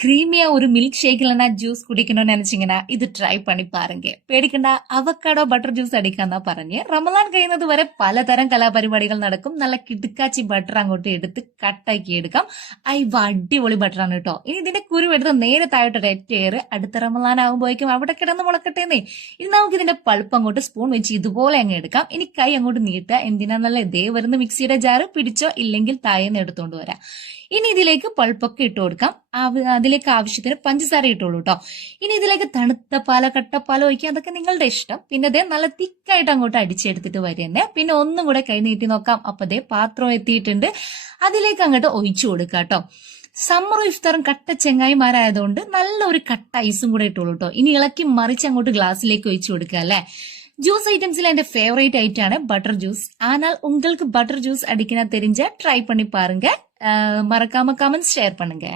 கிரீமியா ஒரு milk shake இல்லைன்னா juice குடிக்கணும்னு நினைச்சீங்கன்னா இது ட்ரை பண்ணி பாருங்க. പേടിക്കണ്ട, അവക്കാഡോ ബട്ടർ ജ്യൂസ് അടിക്കാന്നാ പറഞ്ഞ്. റമലാൻ കഴിയുന്നത് വരെ പലതരം കലാപരിപാടികൾ നടക്കും. നല്ല കിടുക്കാച്ചി ബട്ടർ അങ്ങോട്ട് എടുത്ത് കട്ടാക്കി എടുക്കാം. അടിപൊളി ബട്ടറാണ് കേട്ടോ. ഇനി ഇതിന്റെ കുരു എടുത്ത് നേരെ താഴോട്ട് ഒരൊറ്റ എയർ. അടുത്ത റമലാൻ ആകുമ്പോഴേക്കും അവിടെ കിടന്ന് മുളക്കട്ടേന്നേ. ഇനി നമുക്ക് ഇതിന്റെ പൾപ്പ് അങ്ങോട്ട് സ്പൂൺ വെച്ച് ഇതുപോലെ അങ്ങ് എടുക്കാം. ഇനി കൈ അങ്ങോട്ട് നീട്ടുക. എന്തിനാന്നല്ല ഇതേ വരുന്ന മിക്സിയുടെ ജാറ് പിടിച്ചോ ഇല്ലെങ്കിൽ താഴേന്ന് എടുത്തോണ്ട് വരാം. ഇനി ഇതിലേക്ക് പൾപ്പൊക്കെ ഇട്ട് കൊടുക്കാം. അതിലേക്ക് ആവശ്യത്തിന് പഞ്ചസാര ഇട്ടോളൂ കേട്ടോ. ഇനി ഇതിലേക്ക് തണുത്ത പാല കട്ടപ്പാലോ ഒഴിക്കാം, അതൊക്കെ നിങ്ങളുടെ ഇഷ്ടം. പിന്നെ അതേ നല്ല തിക്കായിട്ട് അങ്ങോട്ട് അടിച്ചെടുത്തിട്ട് വരുന്നേ. പിന്നെ ഒന്നും കൂടെ കൈ നീട്ടി നോക്കാം. അപ്പൊ അതേ പാത്രം എത്തിയിട്ടുണ്ട്. അതിലേക്ക് അങ്ങോട്ട് ഒഴിച്ചു കൊടുക്കാം കേട്ടോ. സമ്മറും ഇഫ്താറും കട്ട ചെങ്ങായിമാരായതുകൊണ്ട് നല്ലൊരു കട്ട ഐസും കൂടെ ഇട്ടോളൂ കേട്ടോ. ഇനി ഇളക്കി മറിച്ച് അങ്ങോട്ട് ഗ്ലാസ്സിലേക്ക് ഒഴിച്ചു കൊടുക്കുക അല്ലെ. ஜூஸ் ஐட்டம்ஸ்ல என் ஃபேவரட் ஐட்டான பட்டர் ஜூஸ். ஆனால் உங்களுக்கு பட்டர் ஜூஸ் அடிக்கனா தெரிஞ்சா ட்ரை பண்ணி பாருங்க. மறக்காம கமெண்ட்ஸ் ஷேர் பண்ணுங்க.